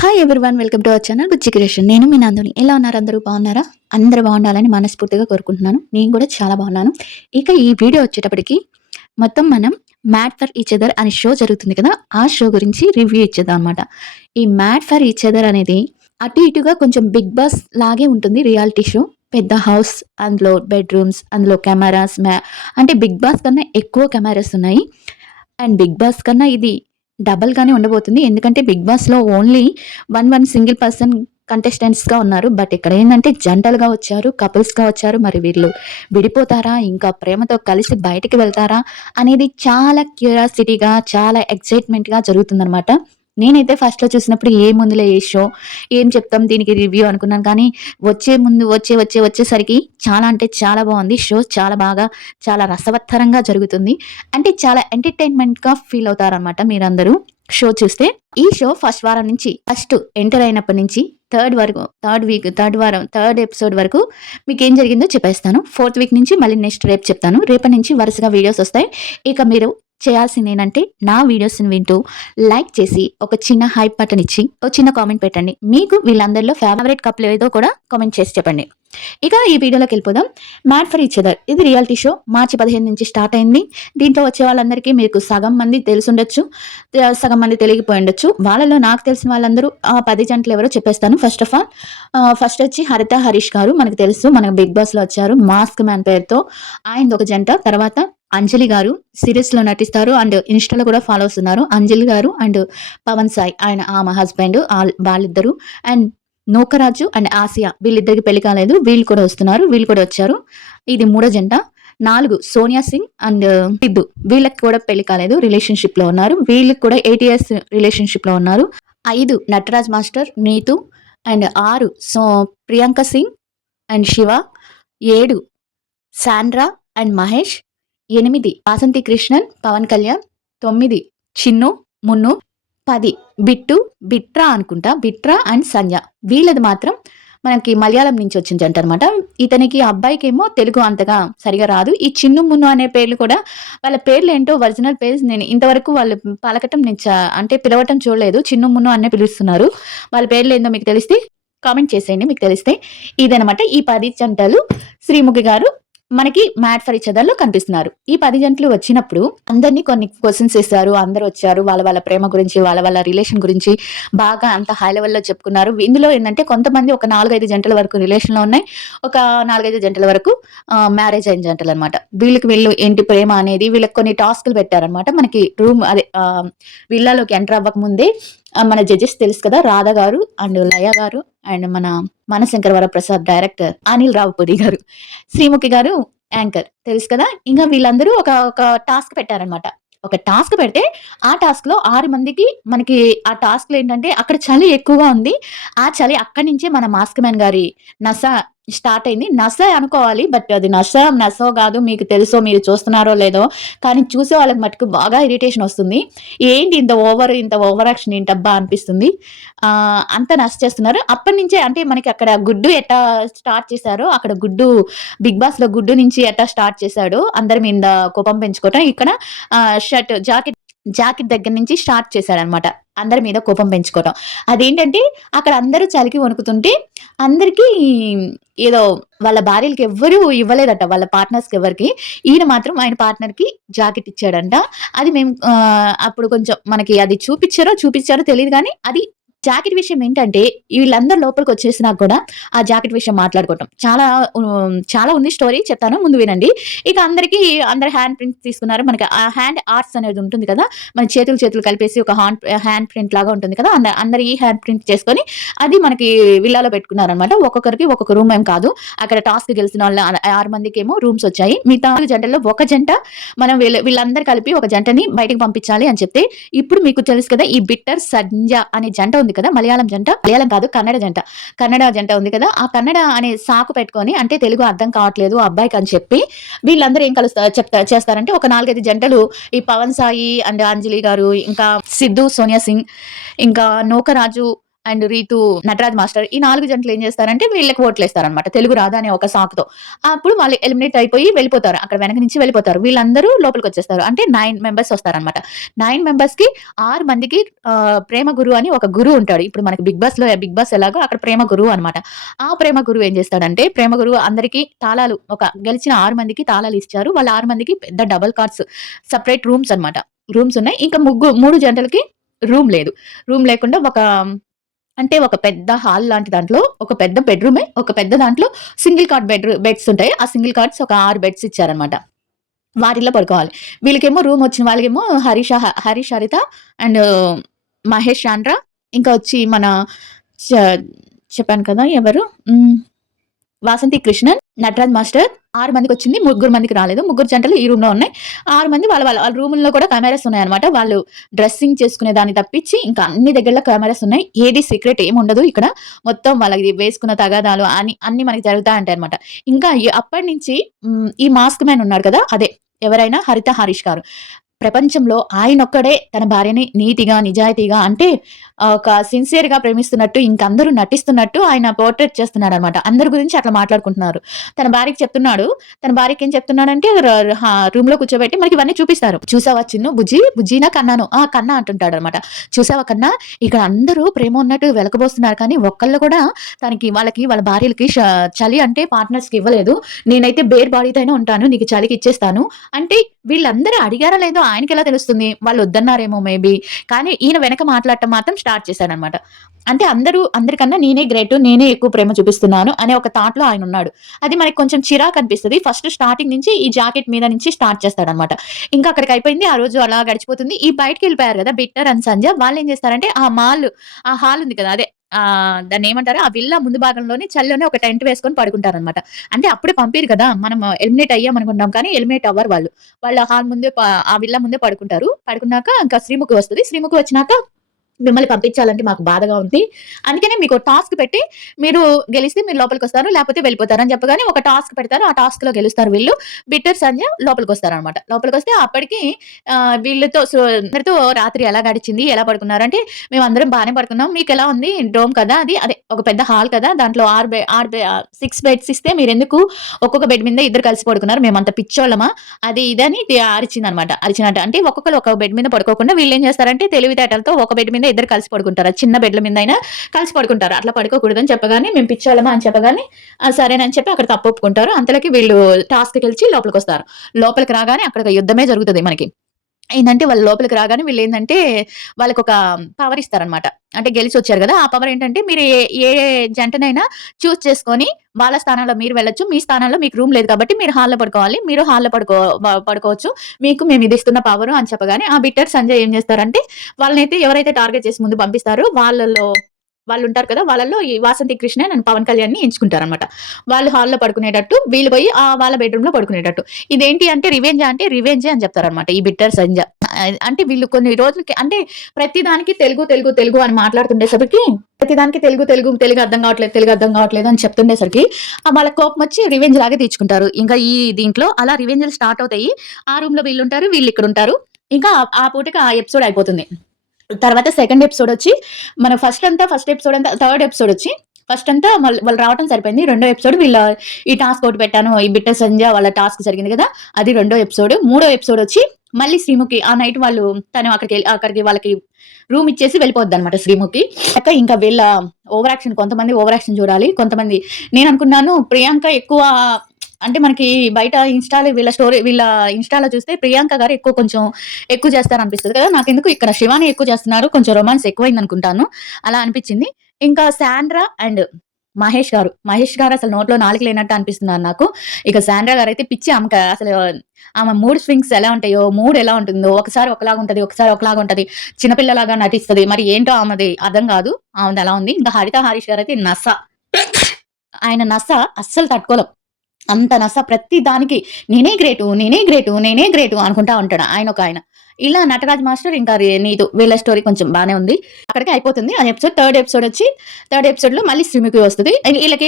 Hi everyone, welcome to our channel Bujji creation. నేను మీ నందుని. ఎలా ఉన్నారు? అందరూ బాగున్నారా? అందరూ బాగుండాలని మనస్ఫూర్తిగా కోరుకుంటున్నాను. నేను కూడా చాలా బాగున్నాను. ఇక ఈ వీడియో వచ్చేటప్పటికి మొత్తం మనం మ్యాడ్ ఫర్ ఈచ్ అదర్ అనే షో జరుగుతుంది కదా, ఆ షో గురించి రివ్యూ ఇచ్చేద్దాం అనమాట. ఈ మ్యాడ్ ఫర్ ఈచ్ అదర్ అనేది అటు ఇటుగా కొంచెం బిగ్ బాస్ లాగే ఉంటుంది. రియాలిటీ షో, పెద్ద హౌస్, అందులో బెడ్రూమ్స్, అందులో కెమెరాస్, అంటే బిగ్ బాస్ కన్నా ఎక్కువ కెమెరాస్ ఉన్నాయి. అండ్ బిగ్ బాస్ కన్నా ఇది డబల్ గానే ఉండబోతుంది. ఎందుకంటే బిగ్ బాస్ లో only one single person contestants గా ఉన్నారు. బట్ ఇక్కడ ఏంటంటే జంటలుగా వచ్చారు, కపుల్స్ గా వచ్చారు. మరి వీళ్ళు విడిపోతారా, ఇంకా ప్రేమతో కలిసి బయటికి వెళ్తారా అనేది చాలా క్యూరియాసిటీగా, చాలా ఎక్సైట్మెంట్ గా జరుగుతుందన్నమాట. నేనైతే ఫస్ట్ లో చూసినప్పుడు ఏముందిలే ఏ షో, ఏం చెప్తాం దీనికి రివ్యూ అనుకున్నాను. కానీ వచ్చే ముందు వచ్చేసరికి చాలా అంటే చాలా బాగుంది షో. చాలా బాగా, చాలా రసవత్తరంగా జరుగుతుంది. అంటే చాలా ఎంటర్టైన్మెంట్ గా ఫీల్ అవుతారనమాట మీరందరూ షో చూస్తే. ఈ షో ఫస్ట్ వారం నుంచి, ఫస్ట్ ఎంటర్ అయినప్పటి నుంచి థర్డ్ ఎపిసోడ్ వరకు మీకు ఏం జరిగిందో చెప్పేస్తాను. ఫోర్త్ వీక్ నుంచి మళ్ళీ నెక్స్ట్ రేపు చెప్తాను. రేపటి నుంచి వరుసగా వీడియోస్ వస్తాయి. ఇక మీరు చేయాల్సింది ఏంటంటే నా వీడియోస్ని వింటూ లైక్ చేసి ఒక చిన్న హైప్ బటన్ ఇచ్చి ఒక చిన్న కామెంట్ పెట్టండి. మీకు వీళ్ళందరిలో ఫేవరెట్ కపుల్ ఏదో కూడా కామెంట్ చేసి చెప్పండి. ఇక ఈ వీడియోలోకి వెళ్ళిపోదాం. మ్యాడ్ ఫర్ ఈచ్ అదర్ ఇది రియాలిటీ షో. మార్చి 15 నుంచి స్టార్ట్ అయింది. దీంట్లో వచ్చే వాళ్ళందరికీ మీకు సగం మంది తెలుసుండొచ్చు, సగం మంది తెలియకపోయి ఉండొచ్చు. వాళ్ళలో నాకు తెలిసిన వాళ్ళందరూ 10 జంటలు ఎవరో చెప్పేస్తాను. ఫస్ట్ ఆఫ్ ఆల్ ఫస్ట్ వచ్చి హరిత హరీష్ గారు, మనకు తెలుసు, మనకు బిగ్ బాస్ లో వచ్చారు మాస్క్ మ్యాన్ పేరుతో. ఆయన ఒక జంట. తర్వాత అంజలి గారు సిరీస్ లో నటిస్తారు అండ్ ఇన్స్టాలో కూడా ఫాలో అవుతున్నారు. అంజలి గారు అండ్ పవన్ సాయి, ఆయన ఆమె హస్బెండ్, వాళ్ళిద్దరు. అండ్ నూకరాజు అండ్ ఆసియా, వీళ్ళిద్దరికి పెళ్లి కాలేదు, వీళ్ళు కూడా వస్తున్నారు, వీళ్ళు కూడా వచ్చారు. ఇది మూడో జంట. 4 సోనియా సింగ్ అండ్ సిద్ధు, వీళ్ళకి కూడా పెళ్లి కాలేదు, రిలేషన్షిప్ లో ఉన్నారు. వీళ్ళకి కూడా 8 years రిలేషన్షిప్ లో ఉన్నారు. 5 Nataraj master, Neetu. And 6 Priyanka Singh and Shiva. 7 Sandra and Mahesh. 8 Vasanthi Krishnan, Pavan Kalyan. 9 Chinnu, Munnu. 10 Bitra అనుకుంటా, బిట్రా అండ్ సంజ. వీళ్ళది మాత్రం మనకి మలయాళం నుంచి వచ్చిన జంట అనమాట. ఇతనికి అబ్బాయికి ఏమో తెలుగు అంతగా సరిగా రాదు. ఈ చిన్ను మున్ను అనే పేర్లు కూడా, వాళ్ళ పేర్లు ఏంటో ఒరిజినల్ పేర్స్ నేను ఇంతవరకు వాళ్ళు పలకటం అంటే పిలవటం చూడలేదు. చిన్ను మున్ను అనే పిలుస్తున్నారు. వాళ్ళ పేర్లు ఏందో మీకు తెలిస్తే కామెంట్ చేసేయండి, మీకు తెలిస్తే. ఇదనమాట ఈ 10 జంటలు. శ్రీముఖి గారు మనకి మ్యాడ్ ఫర్ ఈచ్ అదర్ లో కనిపిస్తున్నారు. ఈ 10 జంటలు వచ్చినప్పుడు అందరినీ కొన్ని క్వశ్చన్స్ వేశారు. అందరూ వచ్చారు, వాళ్ళ ప్రేమ గురించి, వాళ్ళ రిలేషన్ గురించి బాగా అంత హై లెవెల్లో చెప్పుకున్నారు. ఇందులో ఏంటంటే కొంతమంది ఒక 4-5 జంటల వరకు రిలేషన్ లో ఉన్నాయి, ఒక 4-5 జంటల వరకు మ్యారేజ్ అయిన జంటలు అనమాట. వీళ్ళు ఏంటి ప్రేమ అనేది, వీళ్ళకి కొన్ని టాస్క్లు పెట్టారనమాట. మనకి రూమ్ అదే విల్లాలోకి ఎంటర్ అవ్వక ముందే మన జడ్జెస్ తెలుసు కదా, రాధా గారు అండ్ లయ గారు అండ్ మనశంకర వరప్రసాద్ డైరెక్టర్, అనిల్ రావుపూడి గారు, శ్రీముఖి గారు యాంకర్ తెలుసు కదా. ఇంకా వీళ్ళందరూ ఒక టాస్క్ పెట్టారనమాట. ఒక టాస్క్ పెడితే ఆ టాస్క్ లో 6 మందికి, మనకి ఆ టాస్క్ లో ఏంటంటే అక్కడ చలి ఎక్కువగా ఉంది. ఆ చలి అక్కడి నుంచే మన మాస్క్ మ్యాన్ గారి నస స్టార్ట్ అయింది. నస అనుకోవాలి, బట్ అది నసో కాదు, మీకు తెలుసో మీరు చూస్తున్నారో లేదో, కానీ చూసే వాళ్ళకి మటుకు బాగా ఇరిటేషన్ వస్తుంది. ఏంటి ఇంత ఓవర్ యాక్షన్ ఏంటబ్బా అనిపిస్తుంది. అంత నస చేస్తున్నారు. అప్పటి నుంచే అంటే మనకి అక్కడ గుడ్డు ఎట్టా స్టార్ట్ చేశారో, అక్కడ గుడ్డు బిగ్ బాస్ లో గుడ్డు నుంచి ఎట్టా స్టార్ట్ చేశాడో అందరి మీద కోపం పెంచుకోవటం, ఇక్కడ షర్ట్ జాకెట్ దగ్గర నుంచి స్టార్ట్ చేశాడనమాట. అందరి మీద కోపం పెంచుకోవటం. అదేంటంటే అక్కడ అందరూ చలికి వణుకుతుంటే అందరికీ ఏదో వాళ్ళ భార్యలకి ఎవ్వరూ ఇవ్వలేదట, వాళ్ళ పార్ట్నర్స్కి ఎవరికి. ఈయన మాత్రం ఆయన పార్ట్నర్ కి జాకెట్ ఇచ్చాడంట. అది మేము అప్పుడు కొంచెం మనకి అది చూపించారో తెలియదు, కానీ అది జాకెట్ విషయం ఏంటంటే వీళ్ళందరూ లోపలికి వచ్చేసినా కూడా ఆ జాకెట్ విషయం మాట్లాడుకోవటం చాలా ఉంది. స్టోరీ చెప్తాను, ముందు వినండి. ఇక అందరు హ్యాండ్ ప్రింట్స్ తీసుకున్నారు. మనకి ఆ హ్యాండ్ ఆర్ట్స్ అనేది ఉంటుంది కదా, మన చేతులు కలిపేసి ఒక హ్యాండ్ ప్రింట్ లాగా ఉంటుంది కదా, అందరు ఈ హ్యాండ్ ప్రింట్ చేసుకొని అది మనకి విల్లాలో పెట్టుకున్నారనమాట. ఒక్కొక్కరికి ఒక్కొక్క రూమ్ ఏం కాదు. అక్కడ టాస్క్ గెలిచిన వాళ్ళ 6 మందికి ఏమో రూమ్స్ వచ్చాయి. మిగతా జంటల్లో ఒక జంట మనం వీళ్ళందరూ కలిపి ఒక జంటని బయటకు పంపించాలి అని చెప్తే, ఇప్పుడు మీకు తెలుసు కదా ఈ బిట్టర్ సంజ అనే జంట ఉంది కదా, మలయాళం కాదు కన్నడ జంట ఉంది కదా. ఆ కన్నడ అనే సాకు పెట్టుకొని, అంటే తెలుగు అర్థం కావట్లేదు అబ్బాయికి అని చెప్పి వీళ్ళందరూ ఏం చేస్తారంటే ఒక 4-5 జంటలు, ఈ పవన్ సాయి అండ్ అంజలి గారు, ఇంకా సిద్ధు, సోనియా సింగ్, ఇంకా నూకరాజు అండ్ రీతు, నటరాజ్ మాస్టర్ ఈ 4 జంటలు ఏం చేస్తారంటే వీళ్ళకి ఓట్లేస్తారనమాట. తెలుగు రాదా అనే ఒక సాకుతో. అప్పుడు వాళ్ళు ఎలిమినేట్ అయిపోయి వెళ్ళిపోతారు. అక్కడ వెనక నుంచి వెళ్ళిపోతారు. వీళ్ళందరూ లోపలికొచ్చేస్తారు. అంటే 9 మెంబర్స్ వస్తారనమాట. 9 మెంబర్స్‌కి 6 మందికి ప్రేమ గురువు అని ఒక గురువు ఉంటాడు. ఇప్పుడు మనకి బిగ్ బాస్ ఎలాగో అక్కడ ప్రేమ గురువు అనమాట. ఆ ప్రేమ గురువు ఏం చేస్తాడంటే, ప్రేమ గురువు అందరికి తాళాలు గెలిచిన 6 మందికి తాళాలు ఇచ్చారు. వాళ్ళ 6 మందికి పెద్ద డబుల్ కార్డ్స్ సెపరేట్ రూమ్స్ అనమాట. రూమ్స్ ఉన్నాయి. ఇంకా 3 జంటలకి రూమ్ లేదు. రూమ్ లేకుండా ఒక పెద్ద హాల్ లాంటి దాంట్లో ఒక పెద్ద బెడ్‌రూమే. ఒక పెద్ద దాంట్లో సింగిల్ కార్డ్ బెడ్స్ ఉంటాయి. ఆ సింగిల్ కార్డ్స్ ఒక 6 బెడ్స్ ఇచ్చారనమాట. వాటిల్లో పడుకోవాలి. వీళ్ళకేమో రూమ్ వచ్చిన వాళ్ళకేమో హరీష్, హరిత అండ్ మహేష్, చాంద్ర ఇంకా వచ్చి మన చ చెప్పాను కదా! ఎవరు? వాసంతి కృష్ణన్, నటరాజ్ మాస్టర్ 6 మందికొచ్చింది. 3 మందికి రాలేదు. 3 జంటలు ఈ రూమ్‌లో ఉన్నాయి. 6 మంది వాళ్ళ రూముల్లో కూడా కెమెరాస్ ఉన్నాయన్నమాట. వాళ్ళు డ్రెస్సింగ్ చేసుకునే దాన్ని తప్పించి ఇంకా అన్ని దగ్గరలో కెమెరాస్ ఉన్నాయి. ఏది సీక్రెట్ ఏముండదు ఇక్కడ. మొత్తం వాళ్ళకి వేసుకున్న తగాదాలు అన్ని మనకి జరుగుతా ఉంటాయన్నమాట. ఇంకా అప్పటినుంచి ఈ మాస్క్ మ్యాన్ ఉన్నాడు కదా! అదే ఎవరైనా హరిత, హరీష్ గారు. ప్రపంచంలో ఆయనొక్కడే తన భార్యని నీతిగా, నిజాయితీగా అంటే ఒక సిన్సియర్‌గా ప్రేమిస్తున్నట్టు ఇంకందరూ నటిస్తున్నట్టు ఆయన పోర్ట్రేట్ చేస్తున్నాడనమాట. అందరి గురించి అట్లా మాట్లాడుకుంటున్నారు. తన భార్యకి చెప్తున్నాడు. తన భార్యకి ఏం చెప్తున్నాడంటే రూమ్‌లో కూర్చోబెట్టి మనకి ఇవన్నీ చూపిస్తారు. "చూసావా చిన్ను, బుజ్జినా, కన్నాను." "ఆ! కన్నా" అంటుంటాడనమాట. "చూసావా కన్నా, ఇక్కడ అందరూ ప్రేమ ఉన్నట్టు వెలకబోస్తున్నారు కానీ ఒక్కళ్ళు కూడా వాళ్ళ భార్యలకి చలి అంటే పార్ట్నర్స్‌కి ఇవ్వలేదు. నేనైతే బేర్ బాడీ‌తోనే ఉంటాను. నీకు చలికి ఇచ్చేస్తాను." అంటే వీళ్ళందరూ అడిగారో లేదో ఆయనకెలా తెలుస్తుంది? వాళ్ళు వద్దన్నారేమో మేబీ. కానీ ఈయన వెనక మాట్లాడటం మాత్రం స్టార్ట్ చేశాడనమాట. అంటే అందరికన్నా నేనే గ్రేట్, నేనే ఎక్కువ ప్రేమ చూపిస్తున్నాను అనే ఒక థాట్‌లో ఆయనున్నాడు. అది మనకి కొంచెం చిరాకనిపిస్తది. ఫస్ట్ స్టార్టింగ్ నుంచి ఈ జాకెట్ మీద నుంచి స్టార్ట్ చేస్తాడనమాట. ఇంకా అక్కడికయిపోయింది. ఆ రోజు అలా గడిచిపోతుంది. ఈ బయటికెళ్ళిపోయారు గదా! బిట్టర్ అండ్ సంజ. వాళ్ళేం చేస్తారంటే ఆ హాల్ ఉంది కదా! అదే దాన్నేమంటారు? ఆ విల్లా ముందు భాగంలోనే చలిలోనే ఒక టెంట్ వేసుకొని పడుకుంటారనమాట. అంటే అప్పుడే పంపియరు కదా! మనం ఎలిమినేట్ అయ్యామనుకుంటాం కానీ ఎలిమినేట్ అవ్వరు వాళ్ళు. వాళ్ళ హాల్ ముందే ఆ విల్లా ముందే పడుకుంటారు. పడుకున్నాక ఇంకా శ్రీముఖి వస్తది. శ్రీముఖి వచ్చినాక మిమ్మల్ని పంపించాలంటే మాకు బాధగా ఉంది. అందుకనే మీకో టాస్క్ పెట్టి మీరు గెలిస్తే మీరు లోపలికొస్తారు. లేకపోతే వెళ్ళిపోతారు అని చెప్పగానే ఒక టాస్క్ పెడతారు. ఆ టాస్క్‌లో గెలుస్తారు వీళ్ళు. బిట్టర్ సంజ లోపలికొస్తారనమాట. లోపలికొస్తే అప్పటికి అందరితో రాత్రి ఎలా గడిచింది? ఎలా పడుకున్నారంటే మేమందరం బానే పడుకున్నాం. మీకెలా ఉంది? డోమ్ కదా! అదే ఒక పెద్ద హాల్ కదా! దాంట్లో 6 బెడ్స్ ఇస్తే మీరెందుకు ఒక్కొక్క బెడ్ మీద ఇద్దరు కలిసి పడుకున్నారు. మేమంత పిచ్చోళ్ళమా? అది ఇది అని అరిచిందనమాట. అరిచినట్టు అంటే ఒక్కొక్కళ్ళు ఒక బెడ్ మీద పడుకోకుండా వీళ్ళేం చేస్తారంటే తెలివితేటలతో ఒక బెడ్ మీద ఇద్దరు కలిసి పడుకుంటారు. చిన్న బెడ్ల మీద అయినా కలిసి పడుకుంటారు. అట్లా పడుకోకూడదని చెప్పగానే మేము పిచ్చోళ్ళమా అని చెప్పగానే సరేనని చెప్పి అక్కడ తప్పు ఒప్పుకుంటారు. అంతలోకి వీళ్ళు టాస్క్ గెలిచి లోపలికొస్తారు. లోపలికి రాగానే అక్కడ యుద్ధమే జరుగుతది మనకి. ఏందంటే వాళ్ళు లోపలికి రాగానే వీళ్ళేందంటే వాళ్ళకొక పవర్ ఇస్తారనమాట. అంటే గెలిచొచ్చారు గదా! ఆ పవర్ ఏంటంటే మీరు ఏ జంటనైనా చూజ్ చేసుకొని వాళ్ళ స్థానంలో మీరు వెళ్ళొచ్చు. మీ స్థానంలో మీకు రూమ్ లేదు కాబట్టి మీరు హాల్‌లో పడుకోవాలి. మీరు హాల్‌లో పడుకోవచ్చు. మీకు మేము ఇది ఇస్తున్న పవరు అని చెప్పగానే ఆ బిట్టర్ సంజయ్ ఏం చేస్తారంటే వాళ్ళనైతే ఎవరైతే టార్గెట్ చేసి ముందు పంపిస్తారో వాళ్ళుంటారు కదా! వాళ్ళలో ఈ వాసంతి కృష్ణన్ అండ్ పవన్ కళ్యాణ్‌ని ఎంచుకుంటారనమాట. వాళ్ళు హాల్‌లో పడుకునేటట్టు, వీళ్ళు పోయి వాళ్ళ బెడ్‌రూమ్‌లో పడుకునేటట్టు. ఇదేంటి అంటే రివెంజా అంటే రివెంజే అని చెప్తారనమాట ఈ బిట్టర్ సంజ. అంటే వీళ్ళు కొన్ని రోజులకి అంటే ప్రతి దానికి తెలుగు అని మాట్లాడుతుండేసరికి ప్రతిదానికి తెలుగు అర్థం కావట్లేదు అని చెప్తుండేసరికి వాళ్ళకి కోపమొచ్చి రివెంజ్ లాగా తీర్చుకుంటారు. ఇంకా ఈ దీంట్లో అలా రివెంజ్‌లు స్టార్ట్ అవుతాయి. ఆ రూమ్‌లో వీళ్ళుంటారు, వీళ్ళిక్కడుంటారు. ఇంకా ఆ పూటకి ఆ ఎపిసోడ్ అయిపోతుంది. తర్వాత సెకండ్ ఎపిసోడొచ్చి మన ఫస్ట్ ఎపిసోడ్ అంతా థర్డ్ ఎపిసోడొచ్చి ఫస్ట్ అంతా వాళ్ళు రావటం సరిపోయింది. రెండో ఎపిసోడ్ ఈ టాస్క్ ఒకటి పెట్టాను. ఈ బిట్ట సంజ వాళ్ళ టాస్క్ జరిగింది కదా! అది రెండో ఎపిసోడ్. మూడో ఎపిసోడొచ్చి మళ్ళీ శ్రీముఖి ఆ నైట్ తను అక్కడికి వాళ్ళకి రూమ్ ఇచ్చేసి వెళ్ళిపోద్దనమాట శ్రీముఖి. ఇంకా వీళ్ళ కొంతమంది ఓవర్ యాక్షన్ చూడాలి. కొంతమంది నేననుకున్నాను ప్రియాంక ఎక్కువ అంటే మనకి బయట వీళ్ళ ఇన్‌స్టాలో చూస్తే ప్రియాంక గారు కొంచెం ఎక్కువ చేస్తారనిపిస్తది కదా! నాకెందుకు ఇక్కడ శివాని ఎక్కువ చేస్తున్నారు. కొంచెం రొమాన్స్ ఎక్కువైందనుకుంటాను. అలా అనిపిచ్చింది. ఇంకా సాండ్రా అండ్ మహేష్ గారు అసలు నోట్లో నాలుక లేనట్టు అనిపిస్తున్నారు నాకు. ఇక సాండ్రా గారైతే పిచ్చి ఆమె మూడ్ స్వింగ్స్ ఎలా ఉంటాయో, మూడ్ ఎలా ఉంటుందో ఒకసారి ఒకలాగుంటది, ఒకసారి ఒకలాగుంటది. చిన్నపిల్లలాగా నటిస్తది. మరి ఏంటో ఆమెది అర్థం గాదు. ఆమెది అలా ఉంది. ఇంకా హరిష్ గారైతే నస. ఆయన నస అస్సలు తట్టుకోలేం. అంత నస ప్రతి దానికి నేనే గ్రేటు అనుకుంటా ఉంటాడు ఆయనొకాయన. ఇలా నటరాజ్ మాస్టర్ ఇంకా నీతు వీళ్ళ స్టోరీ కొంచెం బానే ఉంది. అక్కడికే అయిపోతుంది. ఆ ఎపిసోడ్ థర్డ్ ఎపిసోడ్‌లో మళ్ళీ శ్రీముఖి వస్తది. ఈళ్ళకి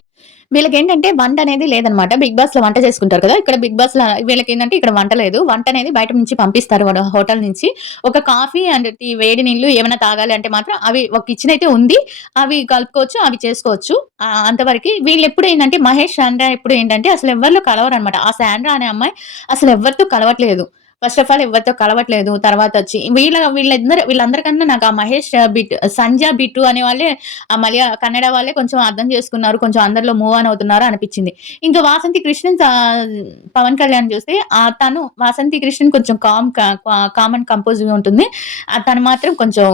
వీళ్ళకేంటంటే వంట అనేది లేదనమాట. బిగ్ బాస్‌లో వంట చేసుకుంటారు కదా! ఇక్కడ బిగ్ బాస్‌లో వీళ్ళకేంటంటే ఇక్కడ వంట లేదు. వంట అనేది బయట నుంచి పంపిస్తారు హోటల్ నుంచి. ఒక కాఫీ అండ్ టీ వేడి నీళ్లు ఏమైనా తాగాలి అంటే మాత్రం అవి ఒక కిచెన్ అయితే ఉంది. అవి కలుపుకోవచ్చు. అవి చేసుకోవచ్చు. అంతవరకి వీళ్ళెప్పుడేంటంటే మహేష్, సాండ్రా ఎప్పుడు ఏంటంటే అసలు ఎవ్వరిలో కలవరనమాట. ఆ సాండ్రా అనే అమ్మాయి అసలు ఎవ్వరితో కలవట్లేదు. ఫస్ట్ ఆఫ్ ఆల్ ఎవరితో కలవట్లేదు. తర్వాతొచ్చి వీళ్ళందరికన్నా నాకు ఆ మహేష్ సంజ, బిట్టు అనే వాళ్ళే కన్నడ వాళ్ళే కొంచెం అర్థం చేసుకున్నారు. కొంచెం అందరిలో మూవ్ ఆన్ అవుతున్నారు అనిపిచ్చింది. ఇంకా వాసంతి కృష్ణన్ పవన్ కళ్యాణ్ చూస్తే తను వాసంతి కృష్ణన్ కొంచెం కామ్ అండ్ కంపోజ్‌గా ఉంటుంది. తను మాత్రం కొంచెం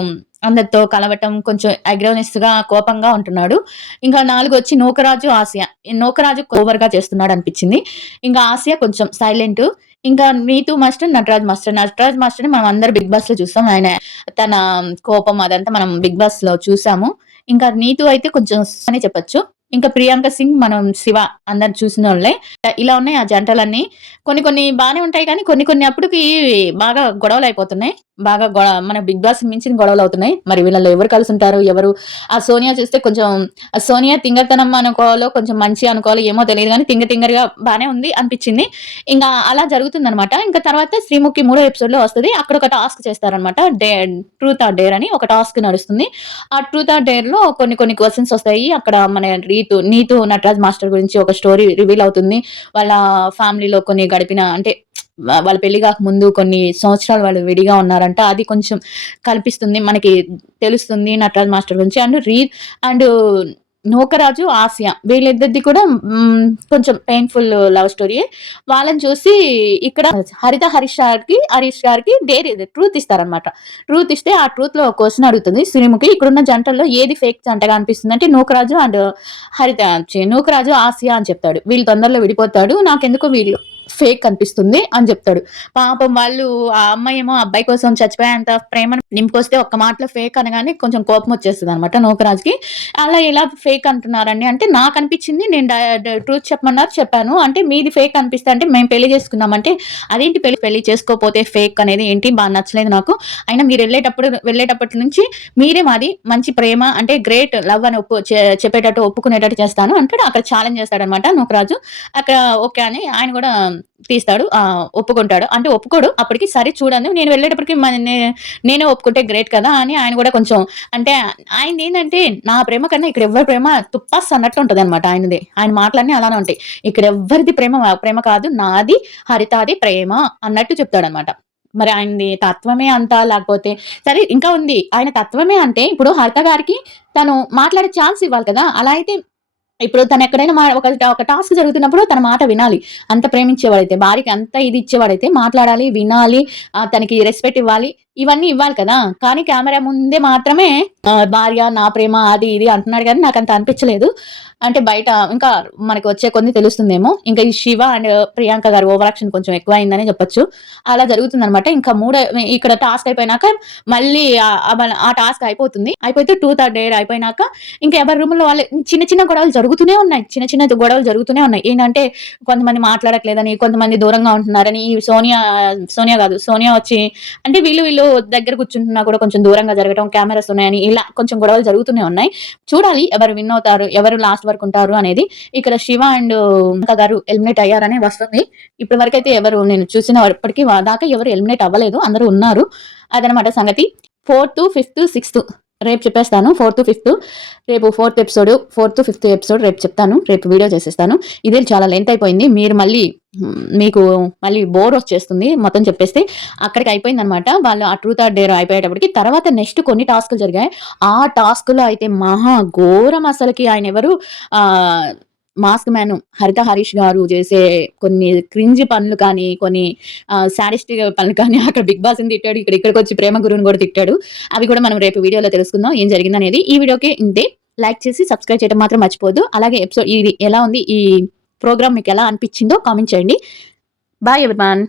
అందరితో కలవటం, కొంచెం అగ్రెసివ్‌గా, కోపంగా ఉంటున్నాడు. ఇంకా 4 వచ్చి నూకరాజు, ఆసియా. నూకరాజు ఓవర్‌గా చేస్తున్నాడనిపిచ్చింది. ఇంకా ఆసియా కొంచెం సైలెంటు. ఇంకా నీతూ మాస్టర్, నటరాజ్ మాస్టర్. నటరాజ్ మాస్టర్‌ని మనం అందరం బిగ్ బాస్‌లో చూసాం. తన కోపం అదంతా మనం బిగ్ బాస్‌లో చూసాము. ఇంకా నీతూ అయితే కొంచెం అనే చెప్పొచ్చు. ఇంకా ప్రియాంక సింగ్, మనం శివ అందరూ చూసినోళ్ళే. ఇలా ఉన్నాయి ఆ జంటలన్నీ. కొన్ని కొన్ని బానే ఉంటాయి గానీ, కొన్ని కొన్ని అప్పటికి బాగా గొడవలయిపోతున్నాయి. బాగా మన బిగ్ బాస్ మించిన గొడవలవుతున్నాయి. మరి వీళ్ళలో ఎవరు కలిసుంటారు? ఎవరు ఆ సోనియా చూస్తే కొంచెం సోనియా తింగరతనం అనుకోవాలో, కొంచెం మంచి అనుకోవాలో ఏమో తెలీదు గానీ, తింగరగా బానే ఉంది అనిపిచ్చింది. ఇంగా అలా జరుగుతుందనమాట. ఇంక తర్వాత శ్రీముఖి మూడో ఎపిసోడ్‌లో వస్తది. అక్కడొక టాస్క్ చేస్తారనమాట. ట్రూత్ ఆర్ డేర్ అని ఒక టాస్క్ నడుస్తుంది. ఆ ట్రూత్ ఆర్ డేర్‌లో కొన్ని కొన్ని క్వెషన్స్ వస్తాయి. అక్కడ మన నీతు నటరాజ్ మాస్టర్ గురించి ఒక స్టోరీ రివీల్ అవుతుంది. వాళ్ళ ఫ్యామిలీలో కొన్ని గడిపిన అంటే వాళ్ళ పెళ్లి గాక ముందు కొన్ని సంవత్సరాలు వాళ్ళు విడిగా ఉన్నారంట. అది కొంచెం కల్పిస్తుంది. మనకి తెలుస్తుంది నటరాజ్ మాస్టర్ గురించి. అండ్ నూకరాజు, ఆసియా వీళ్ళిద్దరిది కూడా కొంచెం పెయిన్‌ఫుల్ లవ్ స్టోరీయే. వాళ్ళని చూసి ఇక్కడ హరీష్ గారికి ట్రూత్ ఇస్తారనమాట. ట్రూత్ ఇస్తే ఆ ట్రూత్‌లో ఒక క్వెషన్ అడుగుతుంది శ్రీముఖి. ఇక్కడున్న జంటల్లో ఏది ఫేక్ జంటగా అనిపిస్తుందంటే నూకరాజు అండ్ నూకరాజు, ఆసియా అని చెప్తాడు. వీళ్ళు తొందరలో విడిపోతాడు. నాకెందుకో వీళ్ళు ఫేక్ అనిపిస్తుంది అని చెప్తాడు. పాపం వాళ్ళు ఆ అమ్మాయేమో అబ్బాయి కోసం చచ్చిపోయేంత ప్రేమను నింపుకొస్తే ఒక్క మాటలో ఫేక్ అనగానే కొంచెం కోపం వచ్చేస్తదనమాట నూకరాజుకి. అలా ఎలా ఫేక్ అంటున్నారండి అంటే నాకనిపిచ్చింది నేను ట్రూత్ చెప్పమన్నారు చెప్పాను. అంటే మీది ఫేక్ అనిపిస్తే అంటే మేము పెళ్లి చేసుకున్నాం అంటే అదేంటి పెళ్లి చేసుకోపోతే ఫేక్ అనేది ఏంటి నచ్చలేదు నాకు. అయినా మీరు వెళ్ళేటప్పటి నుంచి మీరే మాది మంచి ప్రేమ అంటే గ్రేట్ లవ్ అని చెప్పేటట్టు ఒప్పుకునేటట్టు చేస్తాను అంటాడు. అక్కడ ఛాలెంజ్ చేస్తాడనమాట నూకరాజు. అక్కడ ఓకే అని ఆయన కూడా తీస్తాడు. ఒప్పుకుంటాడు. అంటే ఒప్పుకోడు. అప్పటికి సరే చూడండి నేను వెళ్ళేటప్పటికి నేనే ఒప్పుకుంటే గ్రేట్ కదా! అని ఆయన కూడా కొంచెం అంటే ఆయనదేంటంటే నా ప్రేమ కన్నా ఇక్కడ ఎవ్వరి ప్రేమ తుప్పస్ అన్నట్టు ఉంటదనమాట ఆయనది. ఆయన మాటలన్నీ అలానే ఉంటాయి. ఇక్కడ ఎవ్వరిది ప్రేమ కాదు నాది హరితాది ప్రేమ అన్నట్టు చెప్తాడనమాట. మరి ఆయనది తత్వమే అంతా లేకపోతే సరే ఇంకా ఉంది. ఆయన తత్వమే అంటే ఇప్పుడు హరిత గారికి తను మాట్లాడే ఛాన్స్ ఇవ్వాలి కదా! అలా అయితే ఇప్పుడు తనెక్కడైనా ఒక టాస్క్ జరుగుతున్నప్పుడు తన మాట వినాలి. అంత ప్రేమించేవాడైతే, భార్యకి అంత ఇది ఇచ్చేవాడైతే మాట్లాడాలి, వినాలి, తనకి రెస్పెక్ట్ ఇవ్వాలి. ఇవన్నీ ఇవ్వాలి కదా! కానీ కెమెరా ముందే మాత్రమే భార్య, నా ప్రేమ అది ఇది అంటున్నాడు గానీ నాకంత అనిపించలేదు. అంటే బయట ఇంకా మనకి వచ్చే కొద్దీ తెలుస్తుందేమో. ఇంకా ఈ శివ అండ్ ప్రియాంక గారి ఓవర్ యాక్షన్ కొంచెం ఎక్కువయిందనే చెప్పొచ్చు. అలా జరుగుతుందనమాట. ఇంకా ఇక్కడ టాస్క్ అయిపోయినాక మళ్ళీ ఆ టాస్క్ అయిపోతుంది. అయిపోతే ట్రూత్ ఆర్ డేర్ అయిపోయినాక ఇంకా ఎవరి రూమ్‌లో వాళ్ళే చిన్న చిన్న గొడవలు జరుగుతూనే ఉన్నాయి. చిన్న చిన్న గొడవలు జరుగుతూనే ఉన్నాయి. ఏంటంటే కొంతమంది మాట్లాడట్లేదని, కొంతమంది దూరంగా ఉంటున్నారని, ఈ సోనియా వచ్చి అంటే వీళ్ళు దగ్గర కూర్చుంటున్నా కూడా కొంచెం దూరంగా జరగడం, కెమెరాస్ ఉన్నాయని ఇలా కొంచెం గొడవలు జరుగుతూనే ఉన్నాయి. చూడాలి ఎవరు విన్ అవుతారు, ఎవరు లాస్ట్ వరకు ఉంటారు అనేది. ఇక్కడ శివ అండ్ గారు ఎలిమినేట్ అయ్యారని వస్తుంది. ఇప్పటి వరకైతే నేను చూసినప్పటికి దాకా ఎవరు ఎలిమినేట్ అవ్వలేదు. అందరూ ఉన్నారు. అదనమాట సంగతి. 4థ్, 5థ్, 6థ్ రేపు చెప్పేస్తాను. 4థ్, 5థ్ రేపు 4థ్, 5థ్ ఎపిసోడ్ రేపు చెప్తాను. రేపు వీడియో చేసేస్తాను. ఇదే చాలా లెంత్ అయిపోయింది. మీకు మళ్ళీ బోర్ వచ్చేస్తుంది మొత్తం చెప్పేస్తే. అక్కడికి అయిపోయిందనమాట. వాళ్ళు ఆ ట్రూత్ ఆర్ డేర్ అయిపోయేటప్పటికి తర్వాత నెక్స్ట్ కొన్ని టాస్క్‌లు జరిగాయి. ఆ టాస్క్‌లో అయితే మహా ఘోరం అసలకి. ఆయనెవరు మాస్క్ మ్యాన్ హరీష్ గారు చేసే కొన్ని క్రింజ్ పనులు కానీ, కొన్ని సాడిస్టిక్ పనులు కానీ అక్కడ బిగ్ బాస్‌ని తిట్టాడు. ఇక్కడికొచ్చి ప్రేమ గురువుని కూడా తిట్టాడు. అవి కూడా మనం రేపు వీడియోలో తెలుసుకుందాం ఏం జరిగిందనేది. ఈ వీడియోకి ఇంతే. లైక్ చేసి సబ్స్క్రైబ్ చేయడం మాత్రం మర్చిపోవద్దు. అలాగే ఇది ఎలా ఉంది ఈ ప్రోగ్రామ్ మీకెలా అనిపించిందో కామెంట్ చేయండి. Bye everyone.